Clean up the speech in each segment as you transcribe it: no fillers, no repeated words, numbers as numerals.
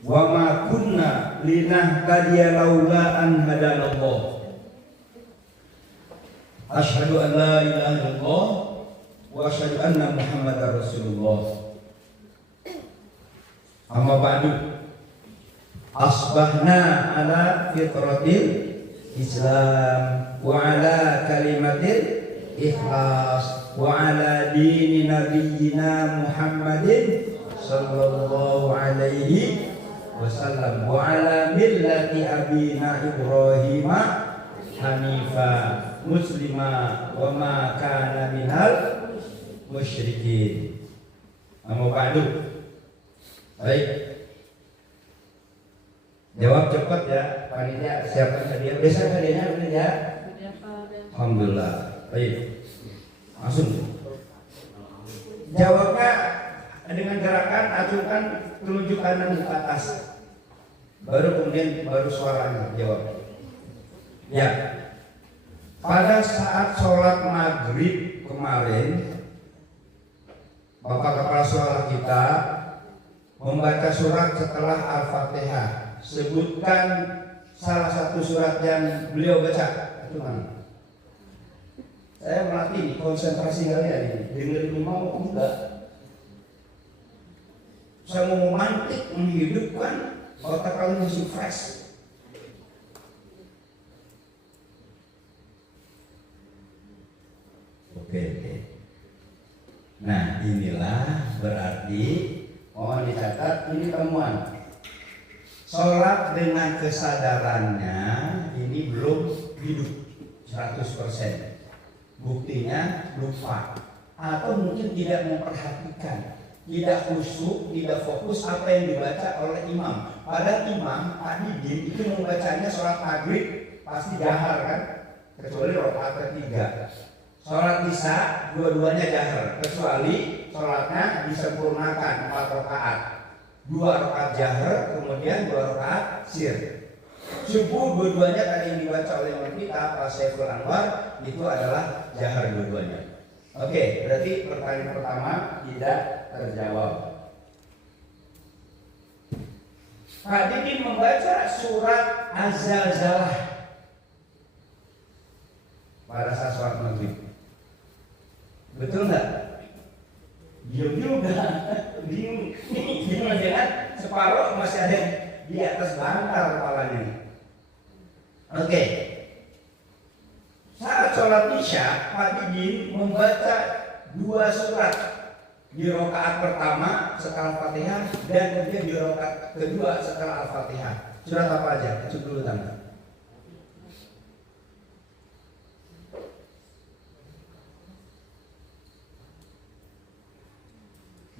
wa ma kunna linahtadiya laula an hadanallah. Asyhadu an la ilaha illallah wa asyhadu anna Muhammadar Rasulullah. Amma ba'du. Asbahna ala fitratil Islam wa ala kalimatil ikhlas wa ala dini nabiyyina Muhammadin sallallahu alaihi wasallam wa ala millati abina Ibrahim hanifa muslima wa ma kana minal musyrikin. Amma ba'du. Baik. Jawab cepat ya, panitia siapkan hadiah. Besok hadiahnya ya. Alhamdulillah. Baik. Langsung. Jawabnya dengan gerakan acungkan telunjuk kanan ke atas. Baru kemudian suaranya jawab. Ya. Pada saat sholat maghrib kemarin, Bapak Kepala Sekolah kita membaca surat setelah Al-Fatihah. Sebutkan salah satu surat yang beliau baca. Itu mana? Saya melatih konsentrasi kalian ini. Dengerin mau enggak? Saya mau memantik, menghidupkan otak kalian masih fresh. Oke. Nah, inilah berarti mohon dicatat ini temuan. Sholat dengan kesadarannya ini belum hidup 100%. Buktinya lupa atau mungkin tidak memperhatikan, tidak khusyuk, tidak fokus apa yang dibaca oleh imam. Padahal imam Adidin itu membacanya sholat maghrib pasti jahar kan, kecuali rakaat ketiga. Sholat isya dua-duanya jahar, kecuali sholatnya disempurnakan 4 rakaat, 2 rakaat jahar, kemudian 2 rakaat sir. Subuh dua-duanya tadi yang dibaca oleh imam kita Pak Saiful Anwar itu adalah jahar dua-duanya. Oke, berarti pertanyaan pertama tidak terjawab. Pak Didi membaca surat Az-Zalzalah pada saat sholat maghrib. Betul nggak? Diam juga. Bingung dengan separuh masih ada di atas bantal kepalanya. Oke. Saat sholat isya, Pak Didi membaca 2 surat di rakaat pertama setelah Al-Fatihah dan kemudian di rakaat kedua setelah Al-Fatihah. Surat apa aja? Cek dulu tangan.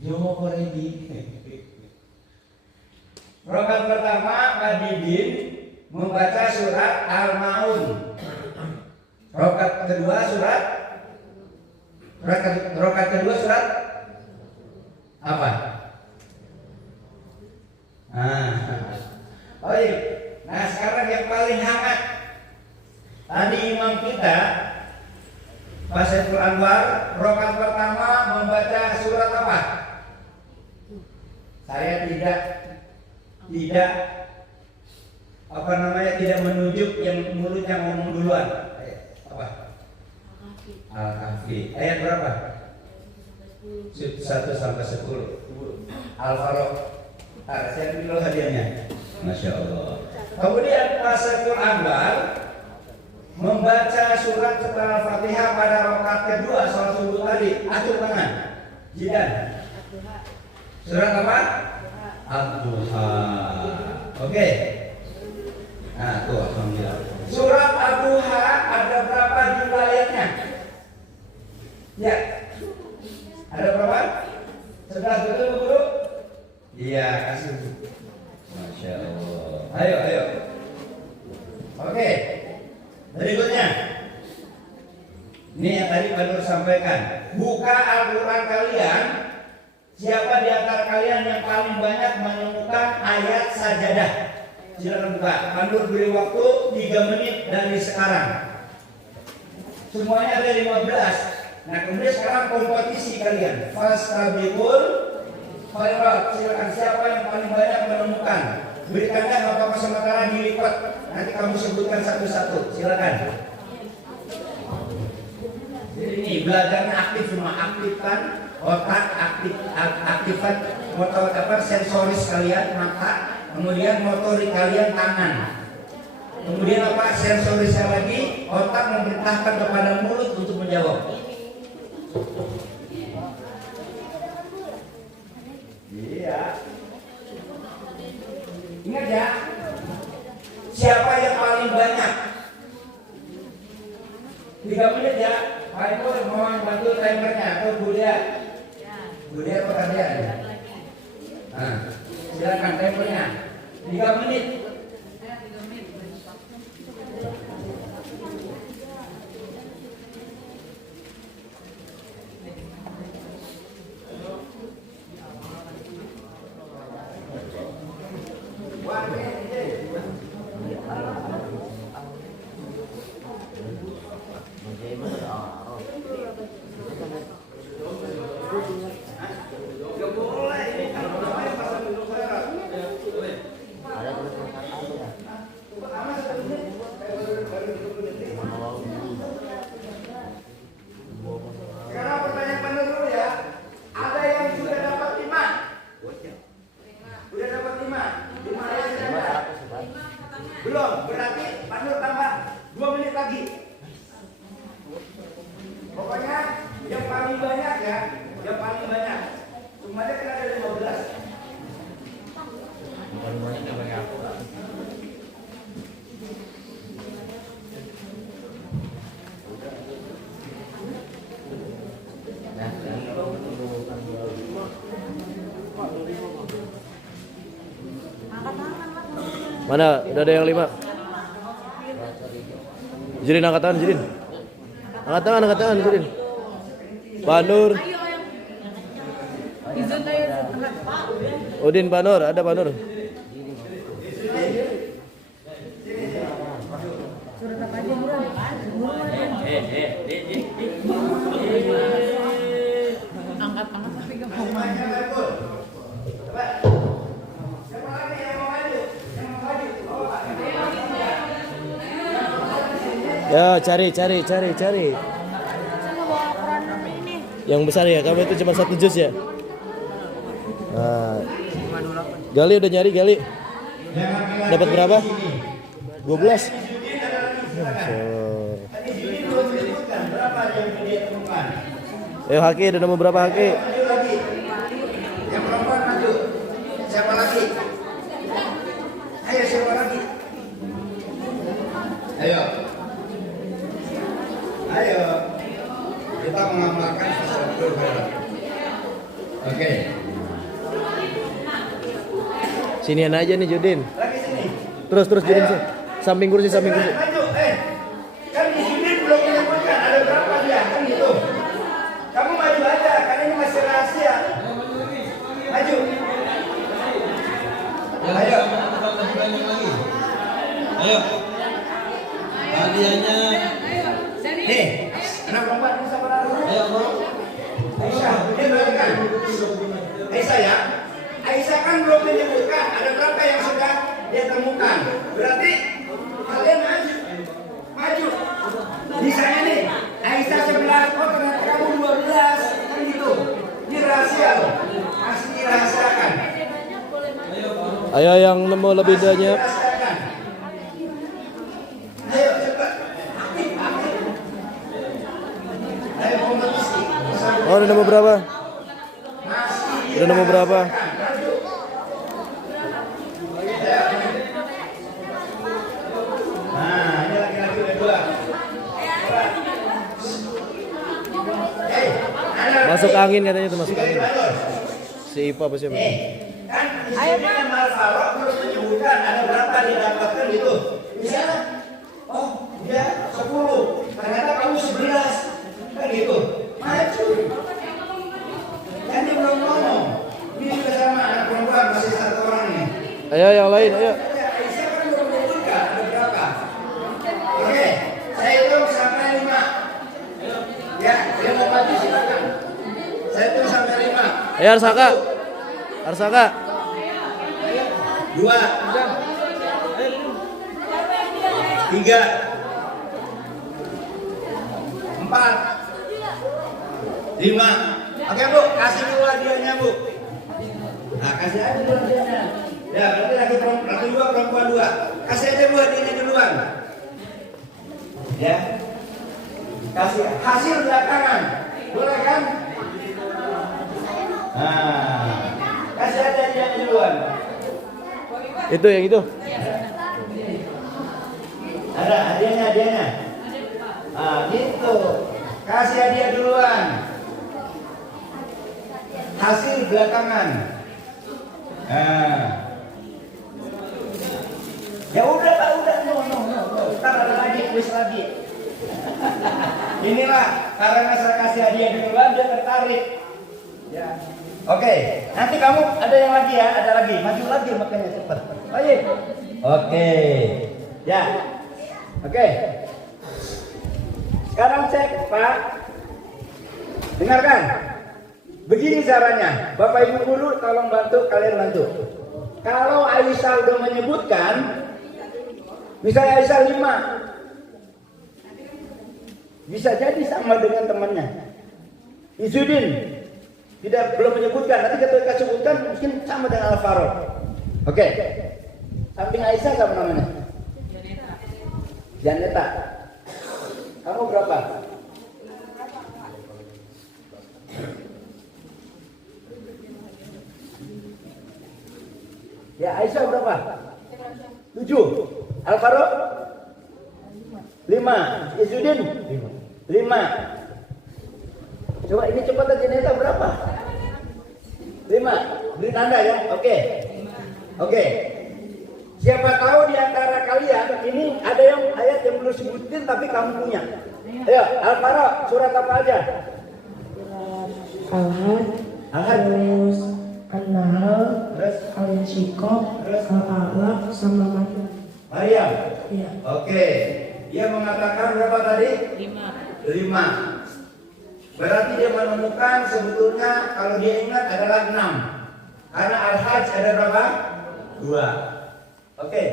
Jawab ready. Rakaat pertama Pak Didin membaca surat Al-Maun. Rakaat kedua surat apa? Baik. Nah, sekarang yang paling hangat. Tadi imam kita Pak Saiful Anwar rakaat pertama membaca surat apa? Saya tidak menunjuk yang mulutnya ngomong duluan. Apa? Al-Kahfi. Ayat berapa? 1 sampai 10. Al-Faroq. Saya dulu hadiahnya. Masya Allah. Kemudian Pak Saiful Anwar membaca surat setelah Al-Fatihah pada rakaat kedua sholat subuh tadi. Acung tangan. Jidan. Surat apa? Ad-Duha. Oke. Nah, tuh alhamdulillah. Surat Ad-Duha ada berapa jumlah ayatnya? Ya. Ada berapa? 11 betul guru? Iya, kasih. Masya Allah. Ayo. Oke. Berikutnya. Ini yang tadi Pak Nur sampaikan. Buka Al-Quran kalian. Siapa di antara kalian yang paling banyak menemukan ayat sajadah? Silakan buka. Pak Nur beri waktu 3 menit dari sekarang. Semuanya ada 15. Nah, kemudian sekarang kompetisi kalian. Fastabiqul khairat. Silakan siapa yang paling banyak menemukan Berikan nggak apa-apa sementara dilipat. Nanti kamu sebutkan satu-satu. Silakan. Jadi ini belajarnya aktif semua, aktifkan otak, aktifkan motor sensoris kalian mata, kemudian motorik kalian tangan. Kemudian apa sensorisnya lagi otak memerintahkan kepada mulut untuk menjawab. Iya. Ingat ya. Siapa yang paling banyak? 3 menit ya. Pak Ibu mohon bantu timernya atau Budia. Budia apa kalian? Nah, silakan timernya. 3 menit. Belum, berarti Pak Nur tambah 2 menit lagi. Pokoknya yang paling banyak ya, yang paling banyak. Semuanya kan ada 15. Paling banyak yang paling aku. Mana? Udah ada yang 5. Jirin angkat tangan, Jirin. Angkat tangan, Jirin. Pak Nur. Udin, Pak Nur, ada Pak Nur. Angkat tapi gak mau maju. Ya, cari. Yang besar ya, kamu itu cuma 1 juz ya. Nah, Gali udah nyari, Gali. Dapat berapa? 12. Ayo Haki, udah nemu berapa Haki? Yang perempuan maju. Siapa lagi? Ayo siapa lagi? Ayo. Kita mengamalkan sesuatu. Oke. Sinian aja nih Judin. Lagi sini. Terus Judin sih. Samping kursi. Maju. Kan di sini belum menyebutkan ada berapa dia kan gitu. Kamu maju aja karena ini masih rahasia. Maju. Ayo. Hadiahnya. Nih, anak perempuan ini sama lalu. Ayo, Bro. Aisyah, dia belakang. Aisyah ya. Aisyah kan belum menyebutkan ada berapa yang sudah dia temukan. Berarti kalian maju. Misalnya nih, Aisyah 11, oh ternyata kamu 12, kan gitu. Ini rahasia loh, masih dirahasiakan. Ayo yang nemu lebih banyak. Ayo cepat, aktif. Ayo kompetisi. Oh, udah nemu berapa? Masih Udah nemu berapa? Nah, ini laki-laki udah 2. Masuk angin katanya itu, masuk angin. Si Ipa apa siapa? Kan di sini Mas Farok belum menyebutkan ada berapa didapatkan gitu. Misalnya, oh dia 10, ternyata kamu 11, kan gitu. Maju. Kan dia belum ngomong. Ini juga sama anak perempuan masih 1 orang nih. Ayo yang lain, ayo. Aisyah kan belum menyebutkan ada berapa. Oke, saya hitung sampai 5. Ya, dia mau maju silakan. Saya hitung sampai 5. Ayo Arsaka. 2, 3, 4, 5. Oke Bu, kasih dulu hadiahnya Bu. Nah, kasih aja dulu hadiahnya. Ya, berarti laki 2, perempuan 2. Kasih aja Bu hadiahnya duluan. Ya. Kasih hasil belakangan. Boleh kan? Nah, kasih aja hadiahnya duluan. Itu yang itu. Ada hadiahnya. Ah, gitu. Kasih hadiah duluan. Hasil belakangan. Nah. Ya udah Pak, udah. No. Ntar ada lagi kuis lagi. Inilah karena saya kasih hadiah duluan dia tertarik. Ya. Oke, nanti kamu ada yang lagi ya, ada lagi. Maju lagi makanya cepat. Ayo. Oke. Ya. Oke. Sekarang cek, Pak. Dengarkan. Begini caranya. Bapak Ibu guru tolong bantu, kalian bantu. Kalau Aisyah udah menyebutkan, misalnya Aisyah 5, bisa jadi sama dengan temannya. Izudin belum menyebutkan, nanti ketika sebutkan mungkin sama dengan Al-Farouk. Oke. Samping Aisyah sama namanya? Janeta. Kamu berapa? Ya, Aisyah berapa? 7. Al-Farouk? 5. Izudin? 5. Coba ini cepat aja, Neta berapa? 5. Beri tanda ya. Oke. Siapa tahu di antara kalian ini ada yang ayat yang belum sebutin tapi kamu punya. Ayo, Al-Farouk surat apa aja? Al-Had, Terus An-Nahl, terus Al-Insyiqaq, Al-A'laq, sama Maryam. Iya. Oke. Dia mengatakan berapa tadi? 5. Berarti dia menemukan sebetulnya kalau dia ingat adalah 6. Karena Al-Hajj ada berapa? 2. Oke.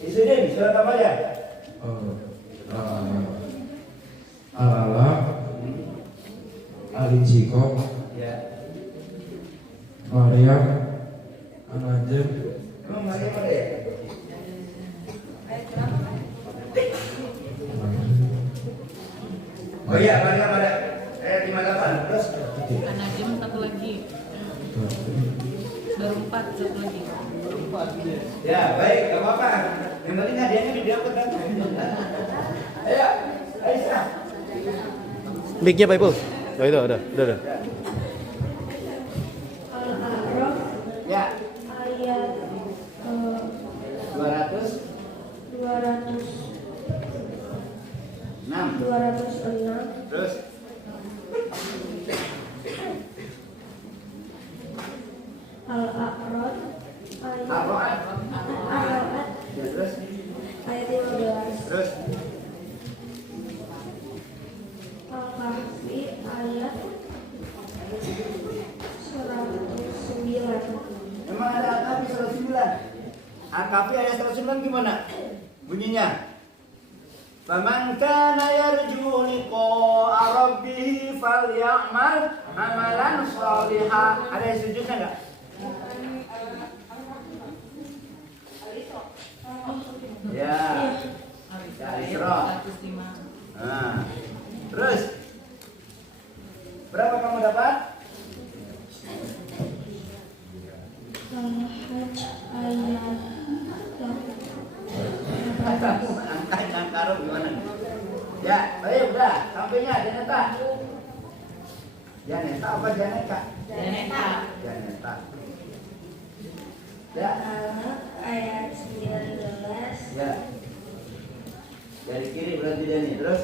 Isudin, surat apa ya? Al-Alaq, Al-Insyiqaq, Ya. Maryam, An-Najm. Emang Maryam ada ya? Oh iya, Maryam ada. 58. Terus? An-Najm satu lagi. Baru 4 satu lagi. Ya, baik, gak apa-apa. Yang penting hadiahnya didapat kan. Ayo, Aisyah. Mic-nya Pak Ipul. Oh itu udah. Al-A'raf Ya, ayat 200. 206. Terus? Al-A'raf Ar-Ra'd. Al-A'raf Ya, terus? ayat 15. Terus? Al-Kahfi ayat 109. Memang ada Al-Kahfi 109. Al-Kahfi ayat 109 gimana bunyinya? Faman kana yarju liqa'a rabbih falyamal amalan shalihan. Ada yang sujudnya enggak? Ya. Ya, Isra. 105. Nah. Terus? Berapa kamu dapat? Al-Hajj ayat Angka gimana? Ya, baik udah. Sampainya Janeta. Janeta apa Janeta? Janeta. Ya. Al-Alaq ayat 19. Ya. Dari kiri berarti dia nih. Terus?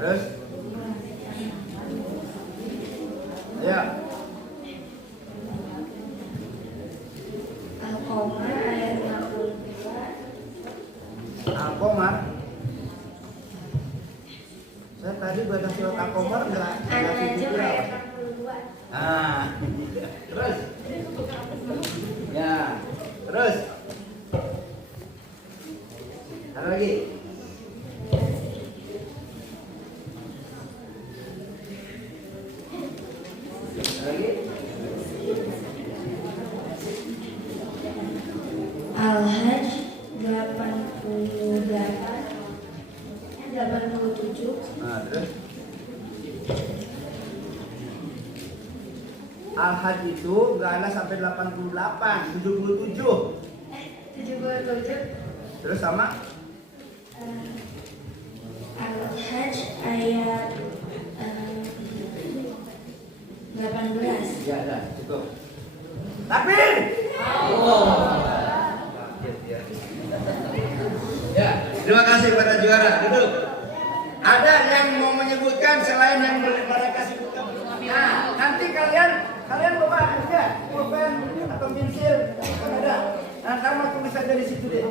Terus? Ya. Al-Qamar ayat Al-Qamar. Saya tadi baca surat Al-Qamar enggak? An-Najm ayat 62. Ah, terus. Ya, terus. Ada lagi? Ada lagi? Al-Hajj 87. Nah, terus. Al-Hajj itu enggak ada sampai 88, 77. 77. Terus sama Al-Hajj ayat 18. ya ada, cukup. Tapi ya, terima kasih pada juara. Duduk. Ada yang mau menyebutkan selain yang mereka sebutkan? Nah, nanti kalian bawa aja pulpen atau pensil, kan ada. Nah, kamu tulis aja di situ deh.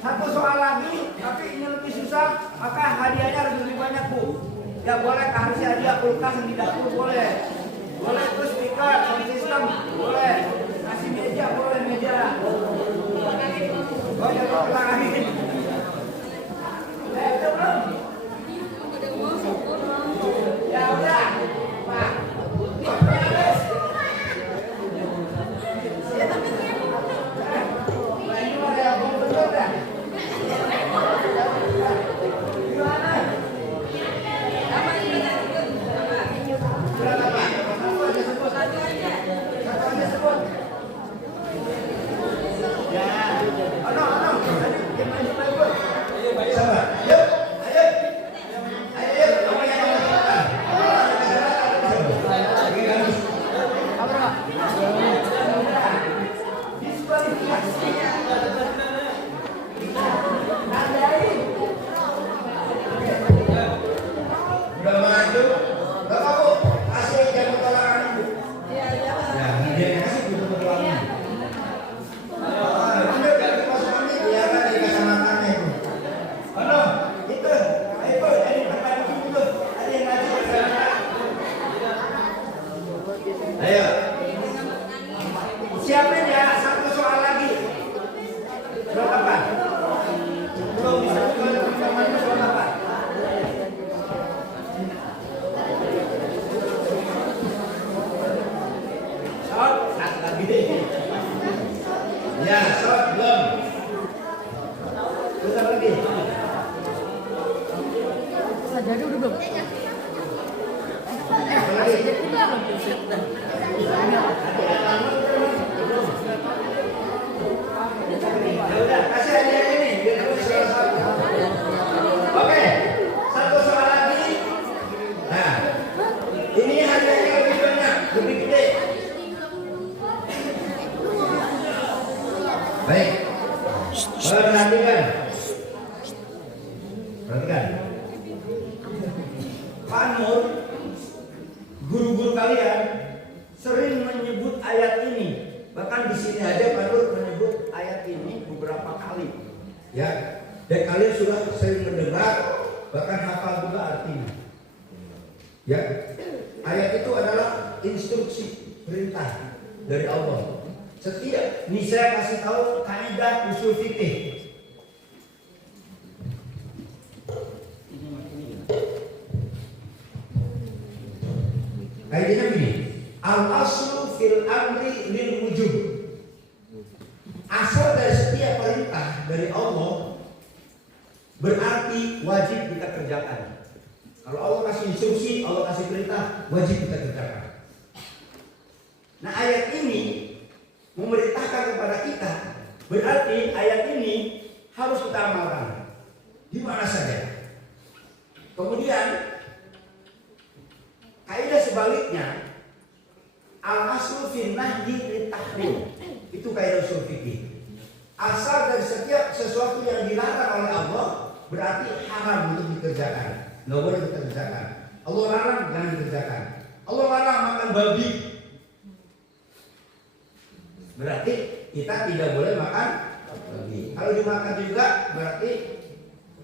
Satu soal lagi, tapi ini lebih susah, maka hadiahnya harus lebih banyak, Bu. Ya boleh kasih hadiah kulkas yang di dapur boleh. Boleh terus speaker, sound system boleh. Kasih meja boleh meja. Oh ya kok lagi. Udah belum? Ya udah. Pak. Siapin ya, satu soal lagi. Soal apa? Belum bisa namanya soal apa? Soal satu lagi. Ya, soal belum. Bentar lagi. Jadi udah belum? Apa lagi? Ya udah, kasih hadiah ini. Oke, satu soal lagi. Nah, ini hadiahnya lebih banyak, lebih gede. Baik, perhatikan. Perhatikan. Pak Nur, guru-guru kalian sering menyebut ayat ini. Bahkan di sini aja Pak Nur menyebut ayat ini beberapa kali. Ya, dan kalian sudah sering mendengar, bahkan hafal juga artinya. Ya, ayat itu adalah instruksi, perintah dari Allah. Setiap, ini saya kasih tahu kaidah usul fikih. Kaidahnya begini, al-aslu fil amri lil wujub. Asal dari setiap perintah dari Allah berarti wajib kita kerjakan. Kalau Allah kasih instruksi, Allah kasih perintah, wajib kita kerjakan. Nah, ayat ini memerintahkan kepada kita, berarti ayat ini harus kita amalkan di mana saja. Kemudian kaidah sebaliknya, al-aslu fin nahyi lit-tahrim. Itu kaidah usul fikih. Asal dari setiap sesuatu yang dilarang oleh Allah berarti haram untuk dikerjakan. Nggak boleh kita kerjakan. Allah larang, jangan dikerjakan. Allah larang makan babi, berarti kita tidak boleh makan Bagi. Kalau dimakan juga berarti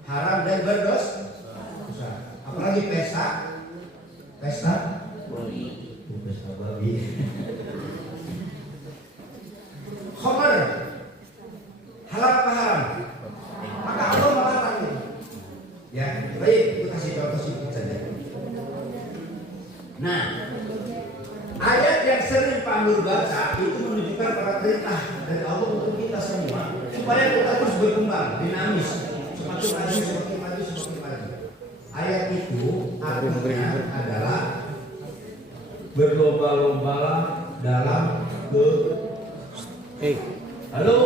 haram dan berdosa. Apalagi pesta. Pesta babi. Khamar halal apa haram? Maka Allah melarang itu. Ya, baik, itu kasih contoh sedikit saja. Nah, ayat yang sering Pak Nur baca itu menunjukkan para perintah dari Allah untuk kita semua supaya kita terus berkembang, dinamis, semakin maju. Ayat itu artinya adalah berlomba-lombalah dalam halo,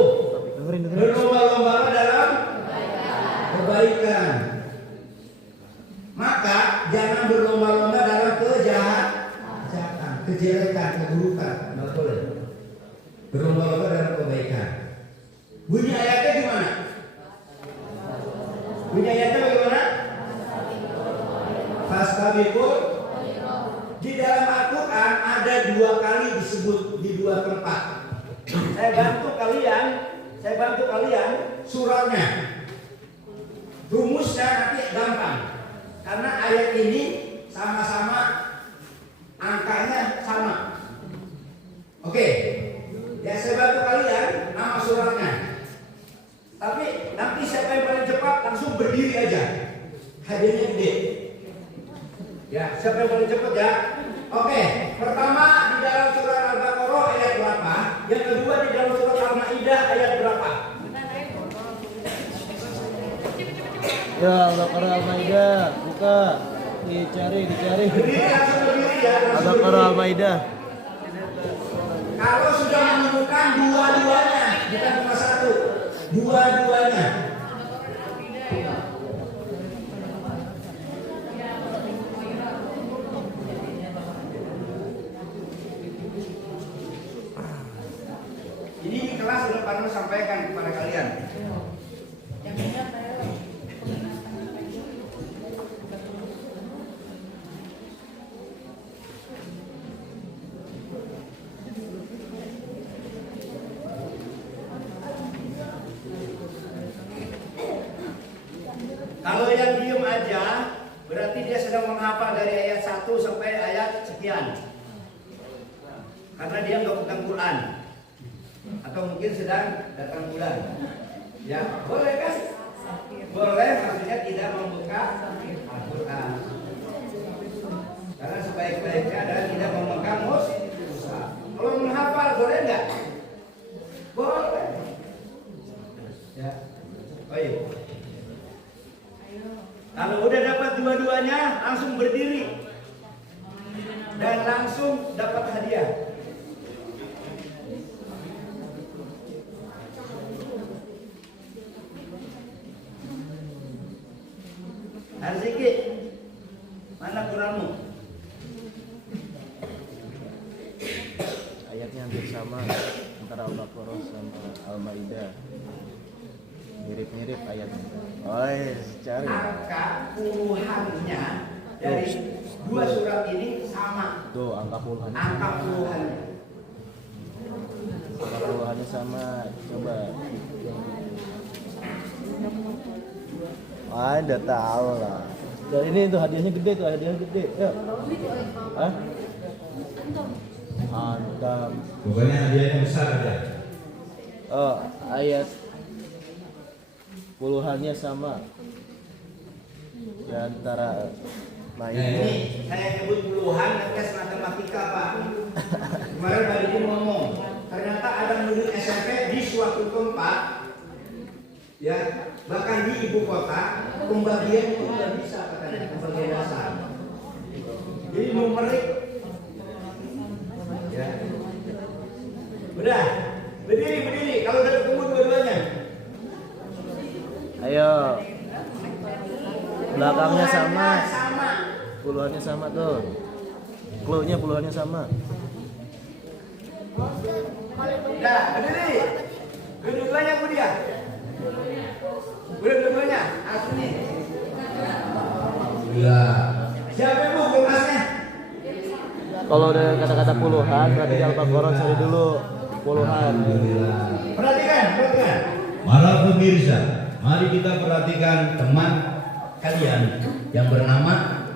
berlomba-lombalah dalam kebaikan. Maka jangan berlomba-lomba dalam kejahatan, kejelekan, keburukan. Nggak boleh. Berlomba-lomba dalam kebaikan. Bunyi ayatnya gimana? Bunyi ayatnya bagaimana? Fastabiqul. Di dalam Al-Quran ada 2 kali disebut di 2 tempat. Saya bantu kalian surahnya. Rumusnya nanti gampang. Karena ayat ini sama-sama angkanya sama. Oke. Ya saya bantu kalian nama surahnya. Tapi nanti siapa yang paling cepat langsung berdiri aja. Hadiahnya gede. Ya, siapa yang paling cepat ya? Oke, pertama di dalam surat Al-Baqarah ayat berapa? Yang kedua di dalam surat Al-Maidah ayat berapa? Ya, Al-Baqarah Al-Maidah, buka, dicari. Berdiri langsung berdiri ya. Al-Baqarah Al-Maidah. Kalau sudah menemukan dua-duanya, bukan cuma satu, dua-duanya. Ini di kelas sudah Pak Nur sampaikan kepada kalian. Kalau yang diem aja, berarti dia sedang menghafal dari ayat 1 sampai ayat sekian. Karena dia nggak pegang Quran. Atau mungkin sedang datang bulan. Ya, boleh kan? Boleh, maksudnya tidak membuka Al-Quran. Karena sebaik-baiknya adalah tidak memegang mushaf. Kalau menghafal boleh nggak? Boleh. Ya, baik. Kalau udah dapat dua-duanya, langsung berdiri dan langsung dapat hadiah. Arziki, mana Quranmu? Ayatnya hampir sama antara Al-Baqarah sama Al-Maidah. Mirip-mirip ayatnya. Oh, cari. Angka puluhannya dari 2 surat ini sama. Tuh, angka puluhannya. Angka puluhannya. Angka puluhannya sama. Coba. Ah, udah tahu lah. Dan ini tuh hadiahnya gede tuh, hadiahnya gede. Ya. Hah? Antam. Pokoknya hadiahnya besar aja. Oh, ayat puluhannya sama di antara mainnya. Ini saya nyebut puluhan tes matematika Pak. Kemarin Pak Didi ngomong, ternyata ada murid SMP di suatu tempat, ya bahkan di ibu kota pembagian itu nggak bisa katanya, pembagian dasar. Jadi numerik, ya. Udah, berdiri. Kalau udah ketemu dua-duanya. Ayo. Belakangnya sama. Sama. Puluhannya sama tuh. Clue-nya puluhannya sama. Udah, berdiri. Dua-duanya Bu dia. Dua-duanya, asli. Iya. Siapa Bu kulkasnya? Kalau udah kata-kata puluhan berarti Al-Baqarah cari dulu puluhan. Perhatikan. pemirsa, mari kita perhatikan teman kalian yang bernama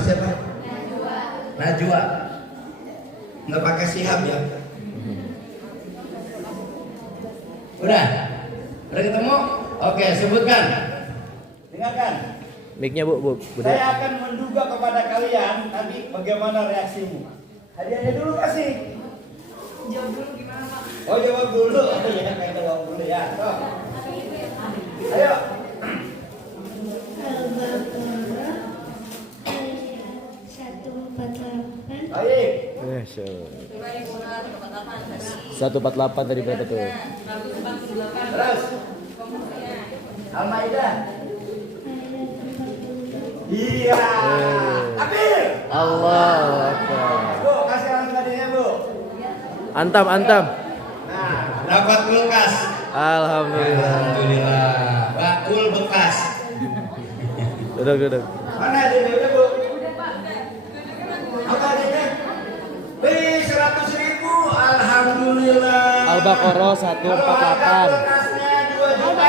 siapa? Najwa. Nggak pakai sihab ya? Udah ketemu? Oke, sebutkan. Dengarkan. Mic-nya Bu. Saya akan menduga kepada kalian nanti bagaimana reaksimu. Hadiahnya dulu kasih. Jawab dulu gimana Pak? Oh, jawab dulu. Oh ya, kayak jawab dulu ya. Toh. Ayo. Al-Baqarah ayat 148. Baik. 148 tadi berapa tuh? Terus. Al-Maidah. Iya. Ambil. Allahu Akbar. Bu, kasih langsung hadiahnya, Bu. Antam. Nah, dapat kulkas. Alhamdulillah. Alhamdulillah. Bakul bekas. Duduk. Mana hadiahnya udah, Bu? Apa hadiahnya? Wih, 100.000. Alhamdulillah. Al-Baqarah 148. Kulkasnya 2 juta.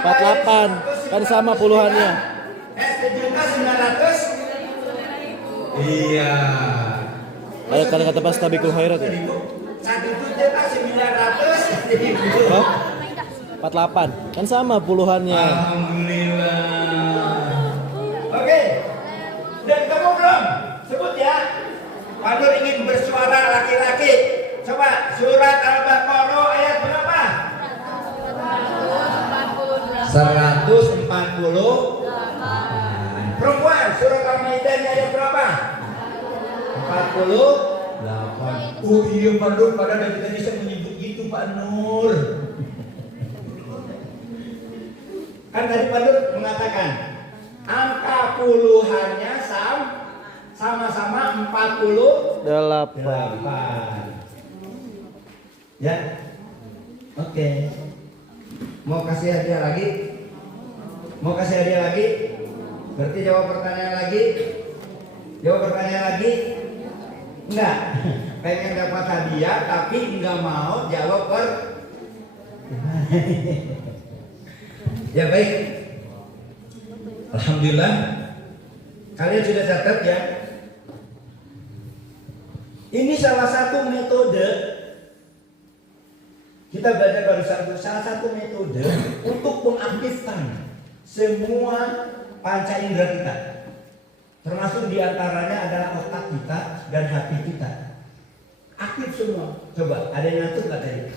48. Kan sama puluhannya. Sejuta 900. Iya. Kalau kata Pak Stabikul Khairat ya? 1.900.000. Oh? 48. Kan sama puluhannya. Alhamdulillah. Oke. Udah ketemu belum? Sebut ya. Pandur ingin bersuara laki-laki. Coba surat Al-Baqarah ayat berapa? 140. Perempuan surat Al-Maidah ayat berapa? 48. Oh iya Pak Nur, padahal dari tadi saya menyebut gitu Pak Nur. Kan tadi Pak Nur mengatakan angka puluhannya sama-sama 48. Ya. Oke. Mau kasih hadiah lagi? Berarti jawab pertanyaan lagi? Enggak. Pengen dapat hadiah tapi enggak mau jawab Ya baik. Alhamdulillah. Kalian sudah catat ya? Ini salah satu metode. Kita belajar barusan salah satu metode untuk mengaktifkan semua panca indera kita. Termasuk diantaranya adalah otak kita dan hati kita. Aktif semua. Coba, ada yang ngantuk nggak tadi?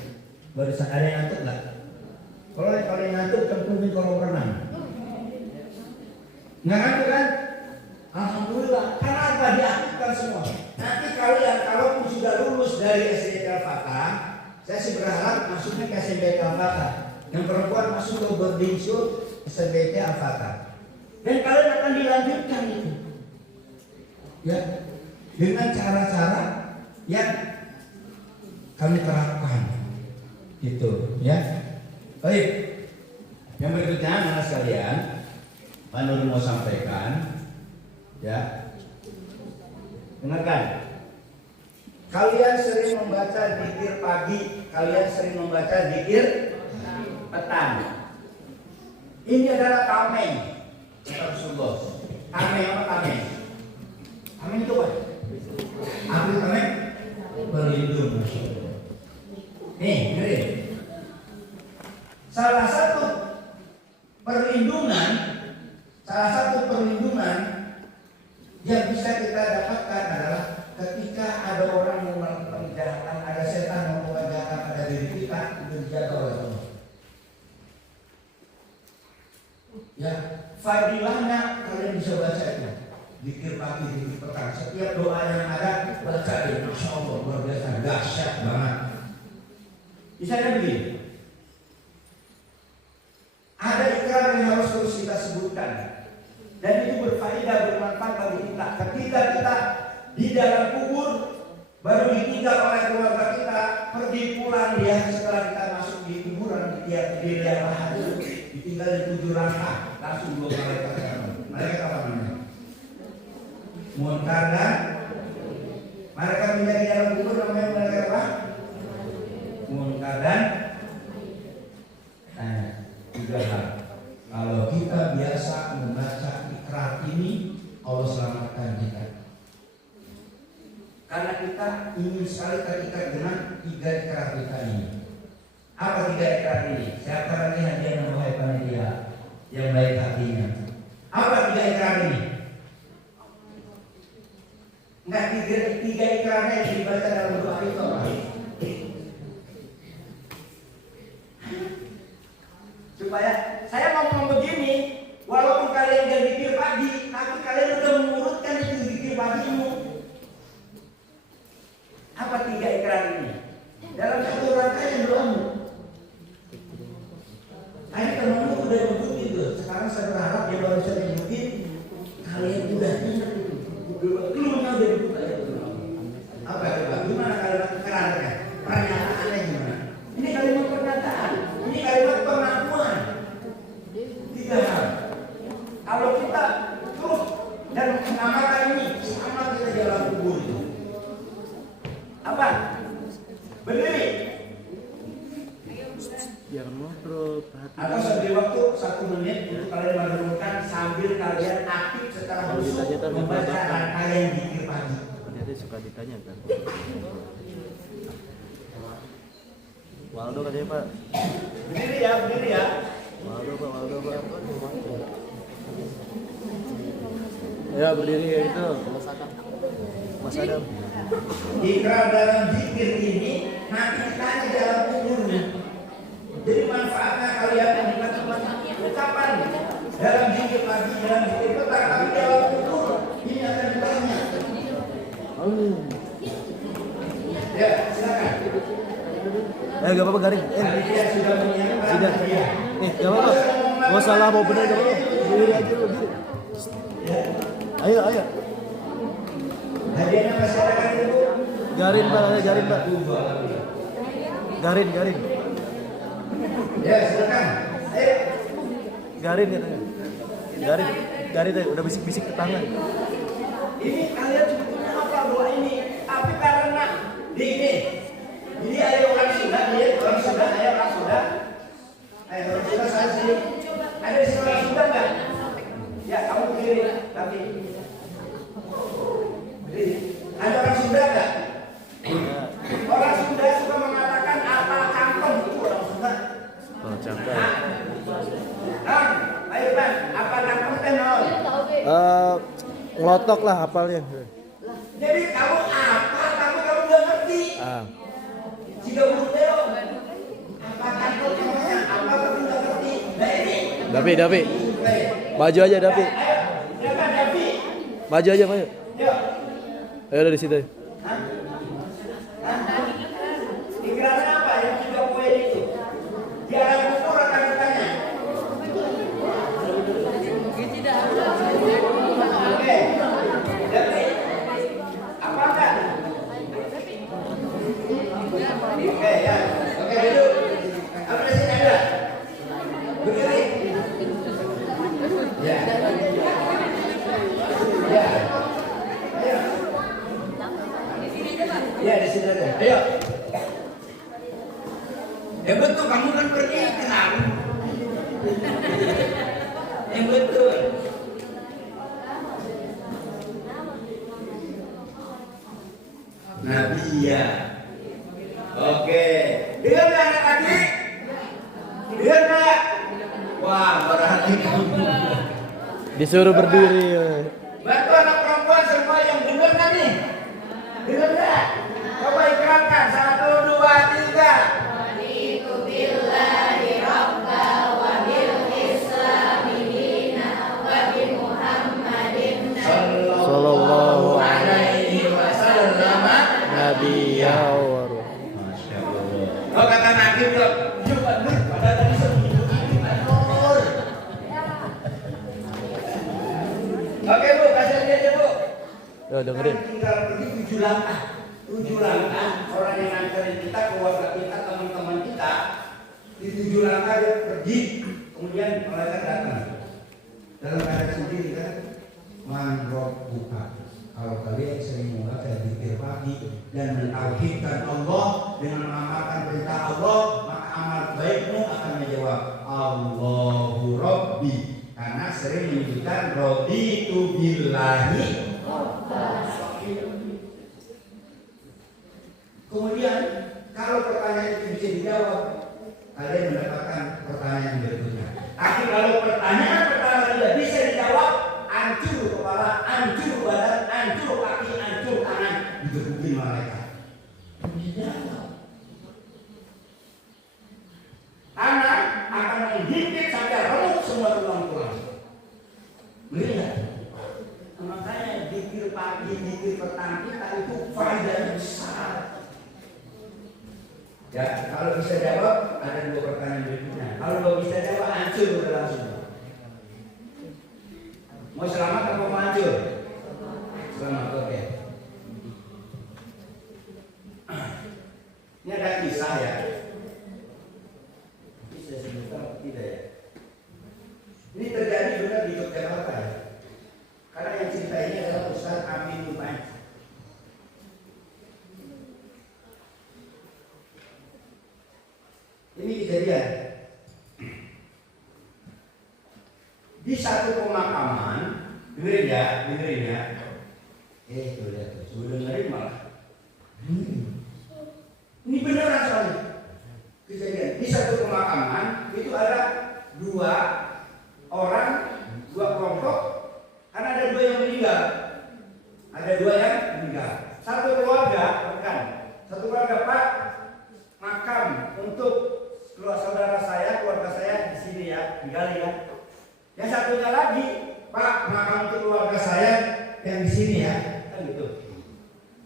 Barusan ada yang ngantuk nggak? Kalau yang ngantuk cemplungin kolam renang. Nggak ngantuk kan? Alhamdulillah. Karena apa? Diaktifkan semua. Nanti kalian kalau sudah lulus dari SDT Al-Fatah, saya sih berharap masuknya ke SMPT Al-Fatah. Yang perempuan masuk ke boarding school SMPT Al-Fatah. Dan kalian akan dilanjutkan itu. Ya, dengan cara-cara yang kami terapkan gitu ya. Baik, yang berikutnya anak sekalian, Pak Nur mau sampaikan ya, dengarkan. Kalian sering membaca zikir pagi, kalian sering membaca zikir petang. Ini adalah tameng Rasulullah. Tameng apa tameng? Tameng itu apa? Arti tameng berlindung. Nih, ngeri. Salah satu perlindungan yang bisa kita dapatkan adalah ketika ada orang yang melakukan kejahatan, ada setan yang melakukan kejahatan pada diri kita, itu dijaga oleh Allah. Ya, fadilahnya kalian bisa baca itu. Zikir pagi, zikir petang. Setiap doa yang ada baca itu, Masya Allah, luar biasa, dahsyat banget. Misalnya begini, ada ikrar yang harus terus kita sebutkan, dan itu berfaedah, bermanfaat bagi kita. Ketika kita di dalam kubur, baru ditinggal oleh keluarga kita, pergi pulang dia setelah kita masuk di kuburan, dia di daerah itu ditinggal di 7 langkah, langsung 2 malaikat. Malaikat apa namanya? Munkar dan malaikat pindah di dalam kubur namanya malaikat apa? Munkar dan ikrar ini? Siapa lagi hadiah yang wahai panitia yang baik hatinya? Apa 3 ikrar ini? Enggak, 3 ikrarnya yang dibaca dalam doa itu apa? Supaya saya ngomong begini, walaupun kalian gak zikir pagi, tapi kalian udah mengurutkan itu zikir pagimu. Apa 3 ikrar ini? Dalam satu rangkaian doamu. Tadi temanmu udah nyebutin itu. Sekarang saya berharap dia baru bisa nyebutin, kalian udah ingat itu. Belumnya udah dibuka itu. Apa coba? Gimana kalimat kerannya? Pernyataannya gimana? Ini kalimat pernyataan. Ini kalimat pengakuan. 3 hal. Kalau kita terus dan mengamalkan ini, sama kita jalan kubur itu. Apa? Berdiri. Jangan ngobrol, Atau sambil waktu 1 menit untuk kalian merenungkan sambil kalian aktif secara khusus membaca rangkaian zikir pagi. Ternyata suka ditanya kan. Waldo katanya Pak. Berdiri ya, berdiri ya. Waldo Pak. Ya berdiri ya itu. Mas Adam. Ikrar dalam zikir ini nanti ditanya dalam kuburnya. Jadi manfaatnya kalian menikmati ucapan dalam zikir pagi, dalam zikir petang, tapi dalam kubur ini akan ditanya. Ya, silakan. Gak apa-apa garing. Panitia sudah menyiapkan Sudah. hadiah. Gak apa-apa. Mau salah mau benar gak apa-apa. Berdiri aja lu berdiri. Ayo. Hadiahnya masyarakat itu. Garin Pak. Garin. Ya, silakan. Ayo. Garin katanya. Garin tadi udah bisik-bisik ke tangan. Ini kalian sebetulnya apa doa ini? Tapi karena ini ada orang sudah, ayo orang sudah. Ayo orang sudah saya sini. Ada di sekolah sudah nggak? Ya kamu berdiri nanti. Berdiri. Ada orang sudah nggak? Orang sudah suka mengatakan apa cangkem itu orang sudah. Oh, cangkem. Ayo Pak, apa cangkem tenor? Ngelotok lah hafalnya. Jadi kamu apa? Kamu nggak ngerti. Jika Teo, apa kantor namanya? Apa kamu nggak ngerti? Nah ini. Dapi. Maju aja Dapi. Siapa Dapi? Maju aja. Yuk. Ayo dari situ. Ikrar apa yang sudah poin itu? Jangan kubur akan ditanya. Oke. Dapi. Apa enggak? Oke ya. Oke duduk. Apa di sini ada? Berdiri. Ya. Ayo. Ya di sini ada. Ayo. Yang betul kamu kan pergi kenal. Yang betul. Nabiya. Oke. Dengar nggak anak lagi? Dengar nggak? Wah, berarti kamu. Disuruh berdiri. Bantu anak perempuan semua yang dengar nggak nih? Dengar nggak? Coba ikrarkan 1, 2, 3. Sallallahu alaihi wasallam. Nabiya wa Masya Allah. Oh kata Nabi bilang, yuk Pak Nur, pada tadi sebelum Pak Nur. Oke Bu, kasih aja Bu. Yo dengerin. Tinggal pergi 7 langkah. 7 langkah orang yang nganterin kita, keluarga kita, teman-teman kita. Di 7 langkah dia pergi, kemudian malaikat datang. Dalam keadaan sendiri kan, man rabbuka. Kalau kalian sering membaca zikir pagi dan mentauhidkan Allah dengan mengamalkan perintah Allah, maka amal baikmu akan menjawab Allahu Rabbi. Karena sering menyebutkan raditu billahi. Kemudian kalau pertanyaan itu bisa dijawab, kalian mendapatkan pertanyaan berikutnya. Tapi kalau pertanyaan pertama tidak bisa dijawab, hancur kepala, hancur badan, hancur kaki, hancur tangan, digebukin malaikat. Dijawab. Tangan akan menghintip sampai remuk semua tulang-tulang. Melihat. Makanya zikir pagi, zikir petang kita itu faedahnya besar. Ya, kalau bisa jawab ada 2 pertanyaan berikutnya. Kalau belum bisa jawab hancur udah langsung. Mau selamat atau mau hancur? Selamat, oke. Ini ada kisah ya. Bisa sebentar tidak ya? Ini terjadi benar di Yogyakarta ya. Karena yang cerita ini adalah Ustaz Amin Nubain. Ini kejadian di satu pemakaman, dengerin ya. Tuh lihat tuh, sudah dengerin malah. Ini beneran soalnya kejadian di satu pemakaman itu ada 2 orang, 2 kelompok. Karena ada 2 yang meninggal. Ada 2 yang meninggal. Satu keluarga, bukan. Satu keluarga, Pak, makam untuk saudara saya, keluarga saya di sini ya, digali ya. Yang satunya lagi, Pak, makam untuk keluarga saya yang di sini ya, kan gitu.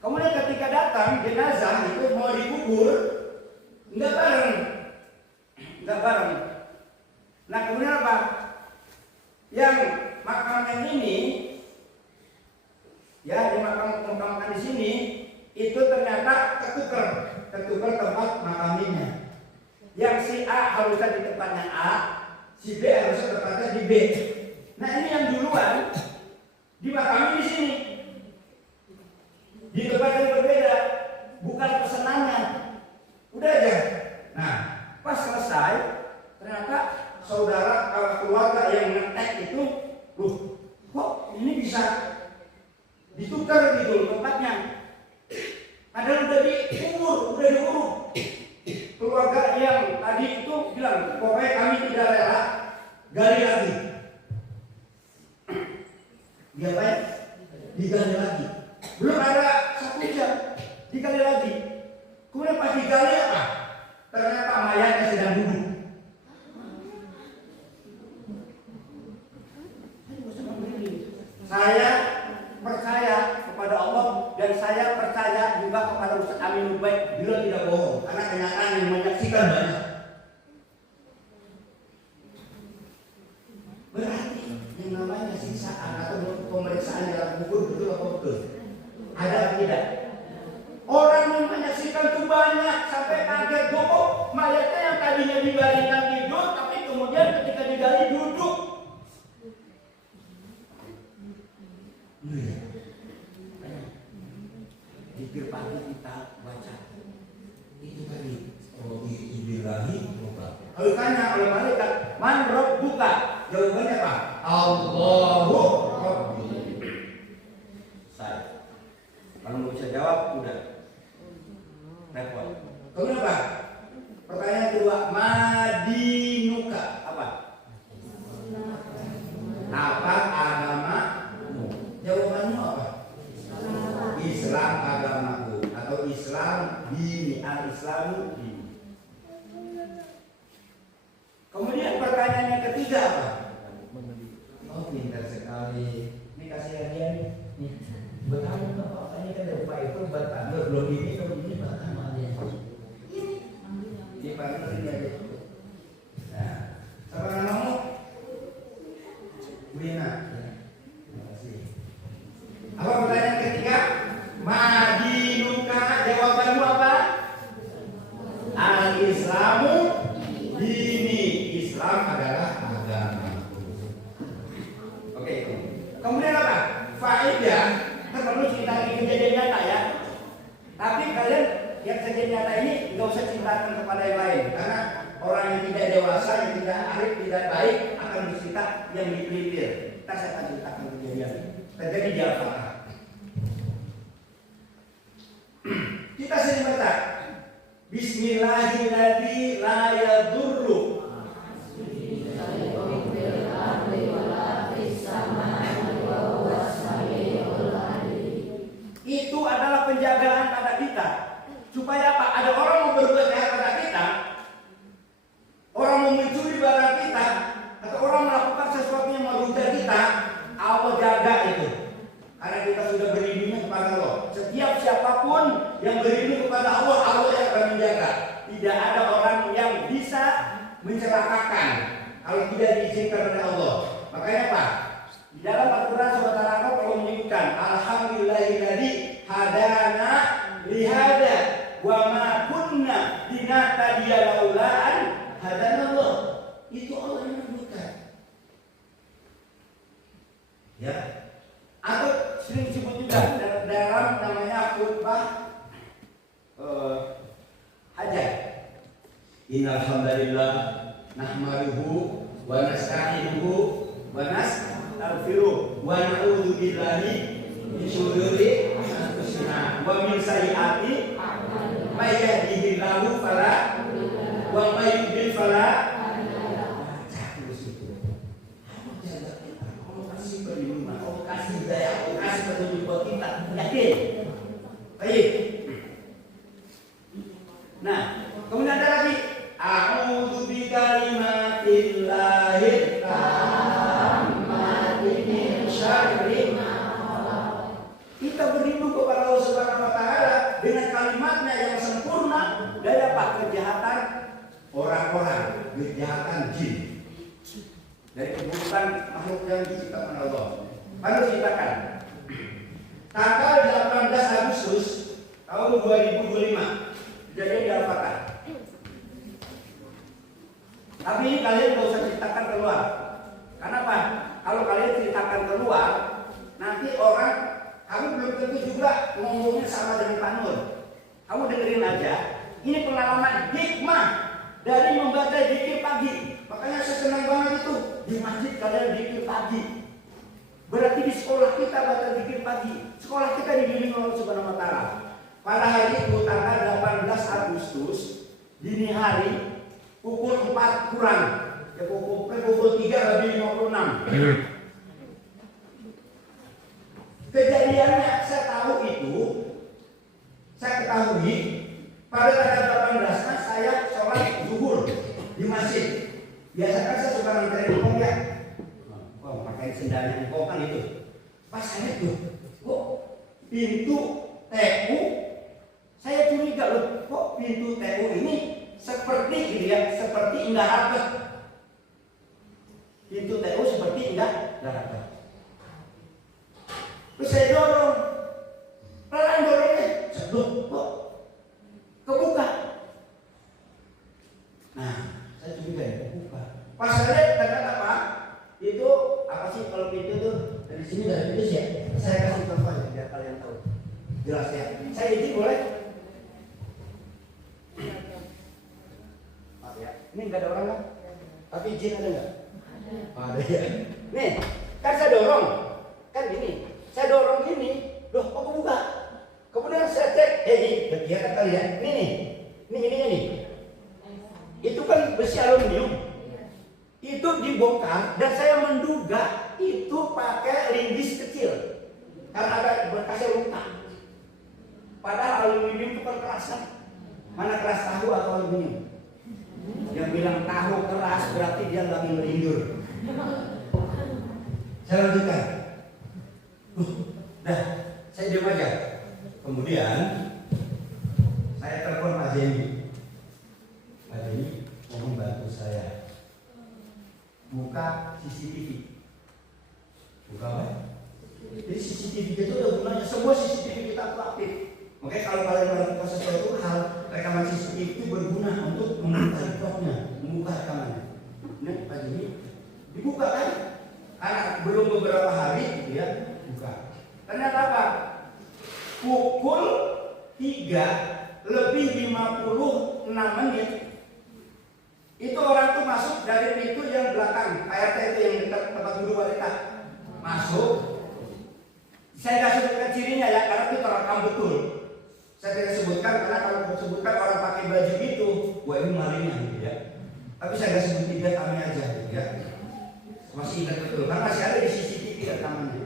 Kemudian ketika datang jenazah itu mau dikubur, enggak bareng. Nah kemudian apa? Yang makam yang ini, ya di makam di sini itu ternyata ketuker tempat makamnya. Yang si A harusnya di tempatnya A, si B harusnya tempatnya di B. Nah ini yang duluan di makam di sini, di tempat yang berbeda, bukan pesenannya. Udah aja. Nah pas selesai ternyata saudara keluarga yang ngetek itu, kok ini bisa ditukar gitu tempatnya? Padahal udah diurut. Keluarga yang tadi itu bilang, pokoknya kami tidak rela, gali lagi. Diapain? Digali lagi. Belum ada 1 jam, digali lagi. Kemudian pas digali apa? Ternyata mayatnya sedang duduk. Saya percaya kepada Allah dan saya percaya juga kepada Ustaz Amin Nubain, beliau tidak bohong karena kenyataan yang menyaksikan banyak. Berarti yang namanya siksaan atau pemeriksaan dalam kubur betul atau betul? Ada atau tidak? Orang yang menyaksikan itu banyak sampai kaget, mayatnya yang tadinya digalikan tidur tapi kemudian ketika digali duduk. Zikir pagi kita baca itu tadi Bismillahi. Kalau tanya oleh malaikat, man rabbuka? Jawabannya apa? Allahu Rabbi. Saya. Kalau nggak bisa jawab udah repot. Kemudian apa? Pertanyaan kedua, madinuka apa? Apa agamamu? Jawabannya apa? Islam agamaku atau Islam dini, al-Islamu dini. Kemudian pertanyaan yang ketiga apa? Oh pintar sekali. Ini kasih hadiah nih. Buat kamu apa? Ini kan lupa itu buat kamu. Belum ini buat kamu aja. Ini panggil ini aja. Nah, siapa namamu? Brina. Terima kasih. Apa pertanyaan ketiga? Madinuka, jawabanmu apa? Al-Islamu dini. Islam adalah agama. Oke. Kemudian apa? Faedah. Kan perlu cerita kejadian nyata ya. Tapi kalian yang kejadian nyata ini nggak usah ceritakan kepada yang lain, karena orang yang tidak dewasa, yang tidak arif, tidak baik akan bercerita yang dipelintir. Kita saya akan ceritakan kejadian terjadi di Al-Fatihah. Kita sering baca Bismillahirrahmanirrahim la yadur bisa mencelakakan kalau tidak diizinkan oleh Allah. Makanya Pak, di dalam Al-Quran Subhanahu Allah menyebutkan Alhamdulillahilladzi hadana lihada wa ma kunna linahtadiya laula an hadanallah. Itu Allah yang menyebutkan. Ya. Atau sering disebut juga dalam namanya khutbah hajat. Innal hamdalillah nahmaduhu wa nasta'inuhu wa nastaghfiruh wa na'udzu billahi min syururi anfusina wa min sayyiati may yahdihillahu fala wa may yudlil fala. Kasih daya, kasih petunjuk buat kita. Yakin? Baik. Nah, kemudian ada lagi. A'udzu bikalimatillahi tammati min syarri ma khalaq. Kita berlindung kepada Allah Subhanahu wa taala dengan kalimatnya yang sempurna dari apa? Kejahatan orang-orang, kejahatan jin. Dari keburukan makhluk yang diciptakan Allah. Lalu ceritakan tanggal 18 Agustus tahun 2025 kejadian di Al-Fatah. Tapi ini kalian gak usah ceritakan keluar. Kenapa? Kalau kalian ceritakan keluar, nanti orang kamu belum tentu juga ngomongnya sama dengan Pak Nur. Kamu dengerin aja. Ini pengalaman hikmah dari membaca zikir pagi. Makanya saya senang banget itu di masjid kalian zikir pagi. Berarti di sekolah kita baca zikir pagi. Sekolah kita dibimbing oleh Subhanahu wa taala. Pada hari itu tanggal 18 Agustus dini hari pukul 4 kurang. Ya pukul 3 lebih 56. Kejadiannya saya tahu itu, saya ketahui pada tanggal 18 saya sholat zuhur di masjid. Biasakan saya suka nganterin engkong ya. Wah, pakai sendalnya engkong kan itu. Pas saya tuh, kok pintu TU, saya curiga loh, kok pintu TU ini seperti gitu ya, seperti Indah Harga. Pintu TU seperti Indah Harga. Terus saya dorong, pelan dorongnya, sedot kok kebuka. Nah, saya curiga ya kebuka. Pas saya lihat ternyata apa? Itu apa sih kalau pintu tuh dari sini dari pintu sih ya? Saya kasih contoh ya biar kalian tahu. Jelas ya. Saya izin boleh? Maaf ya. Ini nggak ada orang kan? Tapi izin ada nggak? Ada ya. Nih, kan saya dorong, kan gini. Saya dorong gini, loh kok kebuka? Kemudian saya cek, ini bagian kali ya. Ini nih. Itu kan besi aluminium. Itu dibongkar dan saya menduga itu pakai linggis kecil karena ada bekasnya luka. Padahal aluminium itu kan keras kan? Mana keras tahu atau aluminium? Yang bilang tahu keras berarti dia lagi melindur. Saya lanjutkan. Dah, saya diam aja. Kemudian saya telepon Pak Jenny. Pak Jenny mau membantu saya buka CCTV. Buka apa? Jadi CCTV itu udah gunanya, semua CCTV kita aktif. Makanya kalau kalian melakukan sesuatu hal, rekaman CCTV itu berguna untuk membuka rekodnya, membuka rekamannya. Nah, Pak Jenny dibuka kan? Karena belum beberapa hari gitu ya, buka. Ternyata apa? Pukul 3 lebih 56 menit itu orang tuh masuk dari pintu yang belakang ART itu yang dekat tempat duduk wanita masuk. Saya nggak sebutkan cirinya ya karena itu terekam betul. Saya tidak sebutkan karena kalau sebutkan orang pakai baju itu, wah ini malingnya gitu ya. Tapi saya nggak sebut tiga kami aja gitu ya. Masih ingat betul karena masih ada di CCTV rekamannya.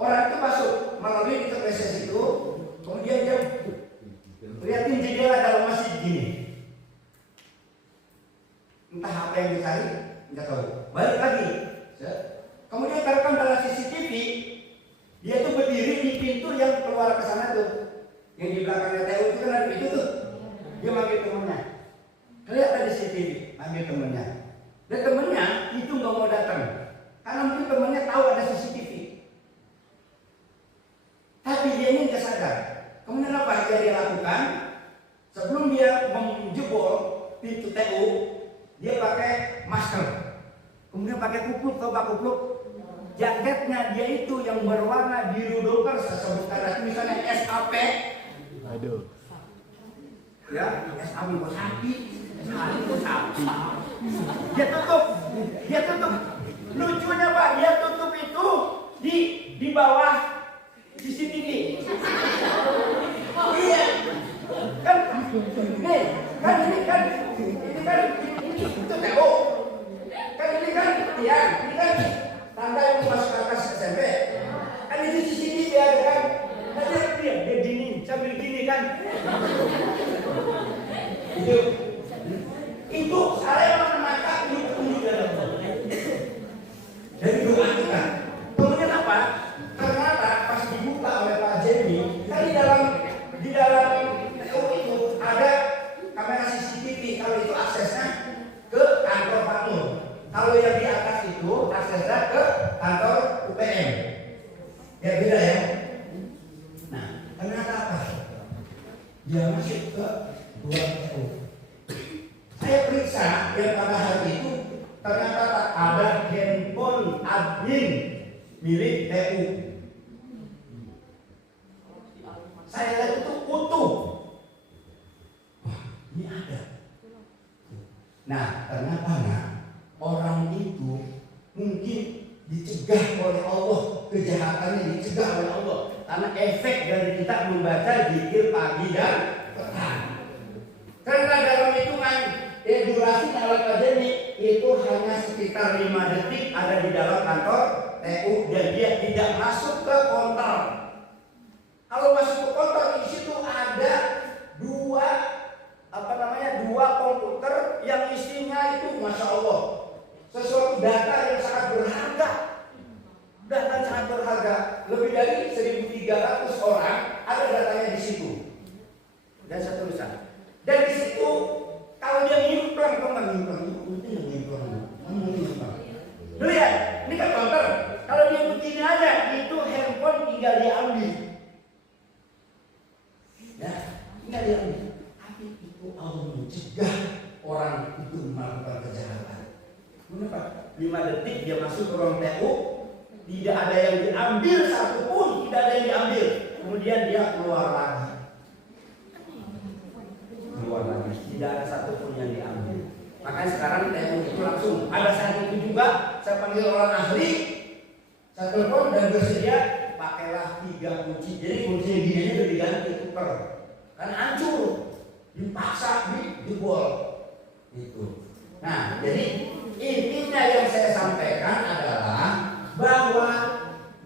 Orang itu masuk melalui interface itu, kemudian dia lihatin jendela dalam masjid gini. Entah apa yang dicari, nggak tahu. Balik lagi. Kemudian terekam dalam CCTV, dia tuh berdiri di pintu yang keluar ke sana tuh, yang di belakangnya TU itu kan ada pintu tuh. Dia manggil temennya. Kelihatan di CCTV. panggil temennya. Dan temennya itu nggak mau datang karena mungkin temennya tahu ada CCTV. Tapi dia ini nggak sadar. Kemudian apa yang dia lakukan? Sebelum dia menjebol pintu TU, dia pakai masker. Kemudian pakai kupluk, atau pakai kupluk. Jaketnya dia itu yang berwarna biru doper, saya sebutkan misalnya SAP. Aduh. Ya, SAP bos sapi, SAP bos sapi. Dia tutup. Lucunya Pak, dia tutup itu di bawah CCTV. Iya. Kan nih, ini kan itu TO. Kan ini kan tanda yang masuk ke atas SMP. Kan itu CCTV dia ada kan. Dia gini, sambil gini kan. Itu saya mata itu tunjuk dalam. Jadi doa kita. Kemudian apa? Ternyata pas dibuka oleh Pak Jemi, kan di dalam TU itu ada kamera CCTV. Kalau itu aksesnya ke kantor Pak Nur. Kalau yang di atas itu aksesnya ke kantor UPM. Ya beda ya. Nah, ternyata apa? Dia masuk ke ruang TU. Saya periksa yang pada hari itu ternyata ada handphone admin milik TU. Saya lihat itu utuh. Wah, ini ada. Nah, ternyata orang itu mungkin dicegah oleh Allah, kejahatannya dicegah oleh Allah karena efek dari kita membaca zikir pagi dan petang. Karena dalam hitungan durasi alat akademik itu hanya sekitar 5 detik ada di dalam kantor TU dan dia tidak masuk ke konter. Kalau masuk ke konter di situ ada dua komputer yang isinya itu masya Allah sesuatu data yang sangat berharga. Data sangat berharga, lebih dari 1.300 orang ada datanya di situ dan seterusnya. Dan di situ kalau dia nyimpang, lihat, ini kan counter. Kalau dia begini aja, itu handphone tinggal diambil. Ya, tinggal diambil. Tapi itu Allah mencegah orang itu melakukan kejahatan. Kenapa? 5 detik dia masuk ke ruang TU, tidak ada yang diambil satupun, tidak ada yang diambil. Kemudian dia keluar lagi. Tidak ada satupun yang diambil. Makanya sekarang TU itu langsung ada saat itu juga saya panggil orang ahli, saya telepon dan bersedia pakailah 3 kunci. Jadi kunci gini udah diganti tuker, kan hancur, dipaksa dijebol itu. Nah, jadi intinya yang saya sampaikan adalah bahwa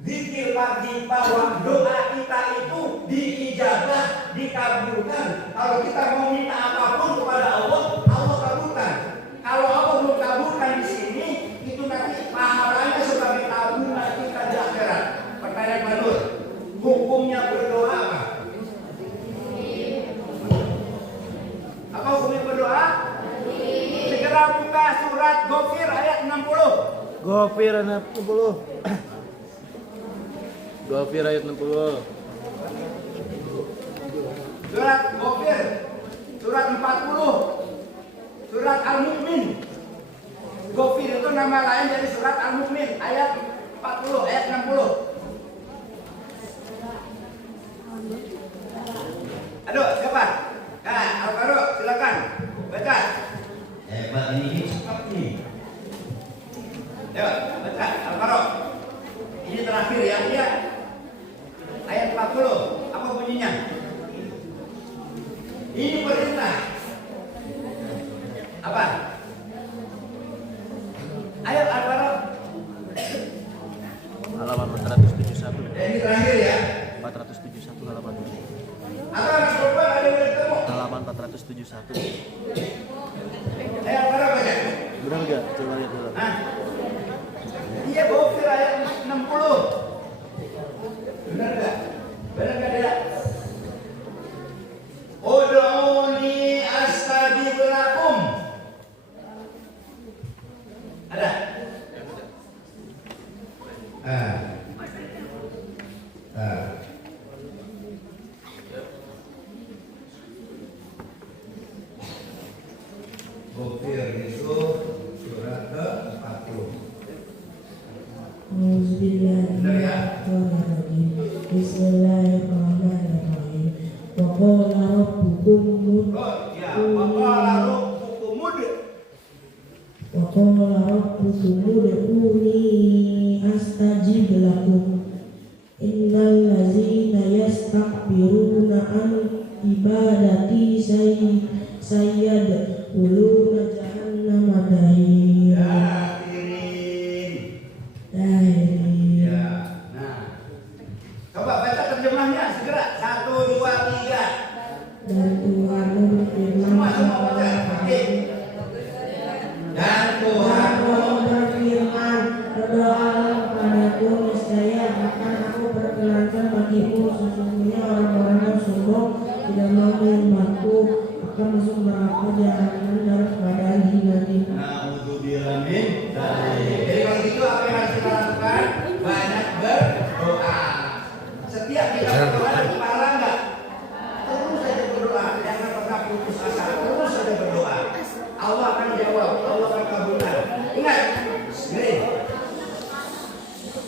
zikir pagi, bahwa doa kita itu diijabah, dikabulkan. Kalau kita mau minta apapun kepada Allah, Allah kabulkan. Kalau Allah belum kabulkan di sini, itu nanti pahalanya sebagai tabungan kita di akhirat. Pertanyaan Pak Nur, hukumnya berdoa apa? Apa hukumnya berdoa? Segera buka surat Ghafir ayat 60. Ghafir ayat 60. Ghafir ayat 60. Surat Ghafir, surat 40, surat Al-Mu'min. Ghafir itu nama lain dari surat Al-Mu'min, ayat 40, ayat 60. Aduh, siapa? Nah, Al-Qaro, silakan baca. Hebat ini cepat nih. Ayo, baca Al-Qaro. Ini terakhir ya, dia ayat 40. Apa bunyinya? Ini perintah. Apa? Ayat Al-Qaro. Halaman 471. Ini terakhir ya. 471 halaman. Apa anak perempuan ada yang ketemu? Halaman 471. Ayat Al-Qaro baca. Benar enggak? Coba lihat dulu. Hah? Iya, Ghafir ayat 60. Benar enggak? Benar enggak dia? Ud'uni astajib lakum. Ada? Ah. Ah. Bukir itu surat ke-40. Bismillahirrahmanirrahim. Wa qala rabbukum ud'uni astajib lakum. Innal ladzina yastakbiruna an ibadati sayyadkhuluna jahannama dakhira. Ya. Nah. Coba baca terjemahnya segera. 1, 2, 3. Dan Tuhan berfirman, Semua baca. Dan Tuhan berfirman, berdoalah kepadaku, niscaya akan aku perkenankan bagimu. Sesungguhnya orang-orang yang sombong tidak mau menyembahku akan masuk neraka jahanam dan keadaan hina-hina. Na'udzubillah min dzalik. Jadi kalau gitu apa yang harus kita lakukan? Banyak berdoa. Setiap kita berdoa ada pahala enggak? Terus saja berdoa, jangan pernah putus asa. Terus saja berdoa. Allah akan jawab, Allah akan kabulkan. Ingat, gini.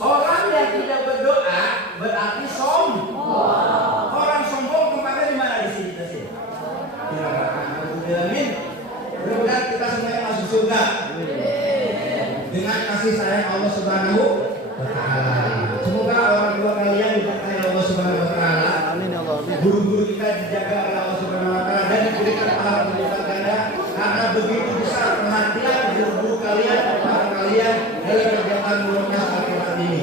Orang yang tidak berdoa berarti sombong. Orang sombong tempatnya di mana di sini? Di sini. Na'udzubillah min. Mudah-mudahan kita semuanya masuk surga dengan kasih sayang Allah Subhanahu wa Ta'ala. Semoga orang tua kalian diberkahi Allah Subhanahu wa Ta'ala. Guru-guru kita dijaga oleh Allah Subhanahu wa Ta'ala dan diberikan pahala berlipat ganda karena begitu besar perhatian guru-guru kalian, para kalian dalam kegiatan lunas akhirat ini.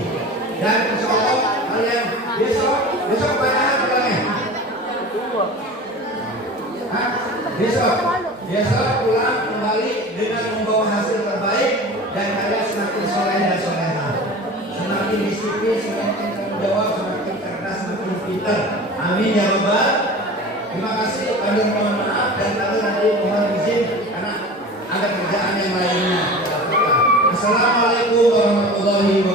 Dan insya Allah kalian besok kebanyakan pulangnya. Besok pulang kembali dengan membawa hasil terbaik dan kalian semakin soleh dan soleha, semakin disiplin, semakin tanggung jawab, semakin cerdas, semakin pintar. Amin ya Rabbal. Terima kasih. Kami mohon maaf dan kami nanti mohon izin karena ada kerjaan yang lainnya. Assalamualaikum warahmatullahi wabarakatuh.